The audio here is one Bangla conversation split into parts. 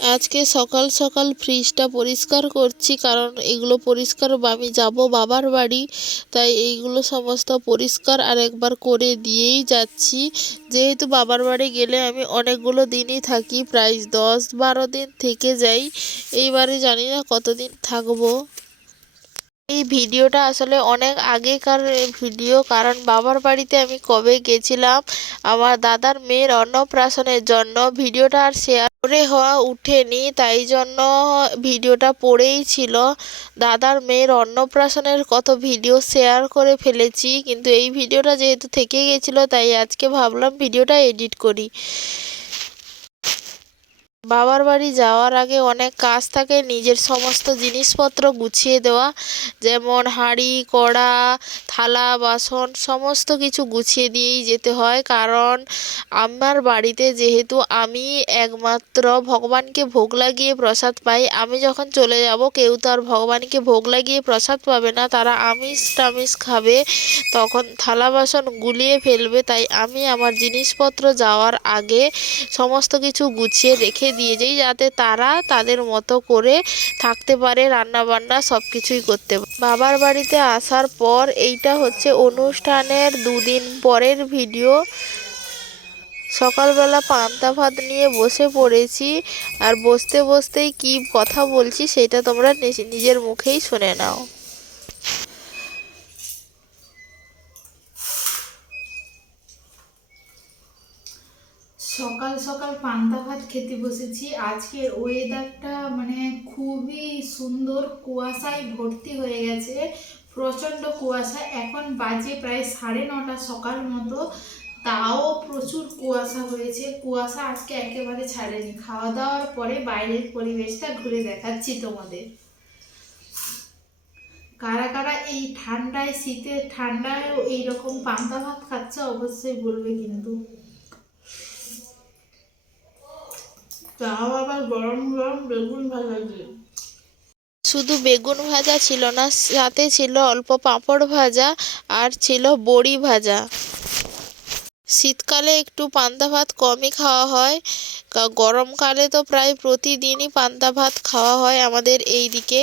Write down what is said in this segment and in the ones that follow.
আজকে সকাল সকাল ফ্রিজটা পরিষ্কার করছি কারণ এগুলো পরিষ্কার আমি যাব বাবার বাড়ি। তাই এইগুলো সমস্ত পরিষ্কার আর একবার করে দিয়েই যাচ্ছি। যেহেতু বাবার বাড়ি গেলে আমি অনেকগুলো দিনই থাকি, প্রায় দশ বারো দিন থেকে যাই। এইবারে জানি না কতদিন থাকব। এই ভিডিওটা আসলে অনেক আগেকার ভিডিও, কারণ বাবার বাড়িতে আমি কবে গেছিলাম, আমার দাদার মেয়ের অন্নপ্রাশনের জন্য। ভিডিওটা আর শেয়ার করে হওয়া উঠেনি, তাই জন্য ভিডিওটা পড়েই ছিল। দাদার মেয়ের অন্নপ্রাশনের কত ভিডিও শেয়ার করে ফেলেছি, কিন্তু এই ভিডিওটা যেহেতু থেকে গেছিল, তাই আজকে ভাবলাম ভিডিওটা এডিট করি। বাবার বাড়ি যাওয়ার আগে অনেক কাজ থাকে, নিজের সমস্ত জিনিসপত্র গুছিয়ে দেওয়া, যেমন হাঁড়ি, কড়া থালা, বাসন সমস্ত কিছু গুছিয়ে দিয়েই যেতে হয়। কারণ আমার বাড়িতে যেহেতু আমি একমাত্র ভগবানকে ভোগ লাগিয়ে প্রসাদ পাই, আমি যখন চলে যাব কেউ তো আর ভগবানকে ভোগ লাগিয়ে প্রসাদ পাবে না। তারা আমিষ টামিষ খাবে, তখন থালা, বাসন গুলিয়ে ফেলবে। তাই আমি আমার জিনিসপত্র যাওয়ার আগে সমস্ত কিছু গুছিয়ে রেখে দিয়ে যাই, যাতে তারা তাদের মতো করে থাকতে পারে রান্না বান্না সব কিছুই করতে বাবার বাড়িতে আসার পর এইটা হচ্ছে অনুষ্ঠানের দুদিন পরের ভিডিও। সকালবেলা পান্তা ভাত নিয়ে বসে পড়েছি আর বসতে বসতেই কি কথা বলছি সেটা তোমরা নিজের মুখেই শুনে নাও। সকাল সকাল পান্তা ভাত খেতে বসেছি। আজকের ওয়েদারটা মানে খুবই সুন্দর, কুয়াশায় ভর্তি হয়ে গেছে। প্রচণ্ড কুয়াশা। এখন বাজে প্রায় সাড়ে নটা সকাল মতো। তাও প্রচুর কুয়াশা হয়েছে। কুয়াশা আজকে একেবারে ছাড়েনি। খাওয়া দাওয়ার পরে বাইরের পরিবেশটা ঘুরে দেখাচ্ছি তোমাদের। কারা কারা এই ঠান্ডায় শীতে ঠান্ডায় এইরকম পান্তা ভাত খাচ্ছে অবশ্যই বলবে কিন্তু। তাও আবার গরম গরম বেগুন ভাজা দিয়ে। শুধু বেগুন ভাজা ছিল না, সাথে ছিল অল্প পাঁপড় ভাজা আর ছিল বড়ি ভাজা। শীতকালে একটু পান্তা ভাত কমই খাওয়া হয়। গরমকালে তো প্রায় প্রতিদিনই পান্তা ভাত খাওয়া হয় আমাদের এই দিকে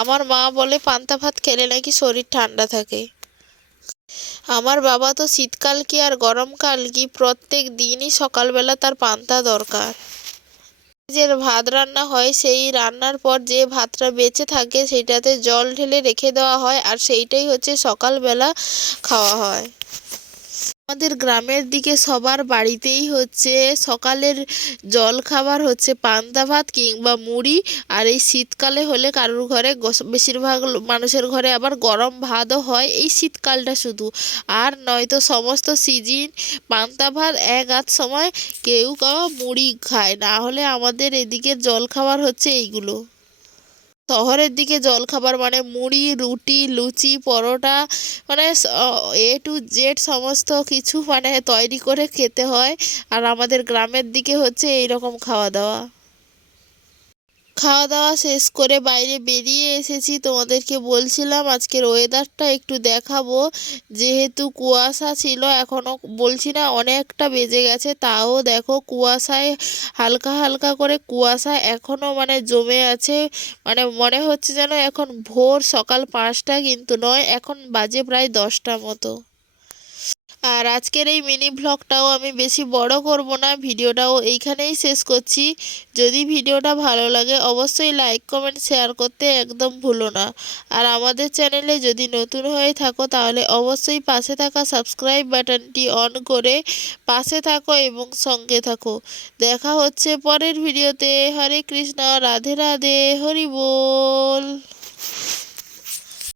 আমার মা বলে, পান্তা ভাত খেলে নাকি শরীর ঠান্ডা থাকে? আমার বাবা তো শীতকাল কি আর গরমকাল কি, প্রত্যেক দিনই সকালবেলা তার পান্তা দরকার। যে ভাত রান্না হয়, সেই রান্নার পর যে ভাতটা বেঁচে থাকে সেইটাতে জল ঢেলে রেখে দেওয়া হয়, আর সেইটাই হচ্ছে সকালবেলা খাওয়া হয়। আমাদের গ্রামের দিকে সবার বাড়িতেই হচ্ছে সকালের জল খাবার হচ্ছে পান্তা ভাত কিংবা মুড়ি। আর এই শীতকালে হলে কারোর ঘরে বেশিরভাগ মানুষের ঘরে আবার গরম ভাতও হয়, এই শীতকালটা শুধু। আর নয়তো সমস্ত সিজন পান্তা ভাত এক আধ সময় কেউ কেউ মুড়ি খায়। না হলে আমাদের এদিকে জল খাবার হচ্ছে এইগুলো। শহরের দিকে জলখাবার মানে মুড়ি, রুটি, লুচি, পরোটা মানে এ টু জেড সমস্ত কিছু মানে তৈরি করে খেতে হয়। আর আমাদের গ্রামের দিকে হচ্ছে এই রকম খাওয়া দাওয়া। খাওয়া দাওয়া শেষ করে বাইরে বেরিয়ে এসেছি, তোমাদেরকে বলছিলাম আজকের ওয়েদারটা একটু দেখাবো। যেহেতু কুয়াশা ছিল এখনও বলছি না, অনেকটা বেজে গেছে, তাও দেখো কুয়াশায় হালকা হালকা করে কুয়াশা এখনও মানে জমে আছে। মানে মনে হচ্ছে যেন এখন ভোর সকাল পাঁচটা কিন্তু নয়, এখন বাজে প্রায় দশটা মতো। আর আজকের এই মিনি ভ্লগটাও আমি বেশি বড় করব না, ভিডিওটাও এইখানেই শেষ করছি। যদি ভিডিওটা ভালো লাগে, অবশ্যই লাইক কমেন্ট শেয়ার করতে একদম ভুলো না। আর আমাদের চ্যানেলে যদি নতুন হয়ে থাকো, তাহলে অবশ্যই পাশে থাকা সাবস্ক্রাইব বাটনটি অন করে পাশে থাকো এবং সঙ্গে থাকো। দেখা হচ্ছে পরের ভিডিওতে। হরে কৃষ্ণ, রাধে রাধে, হরি বল।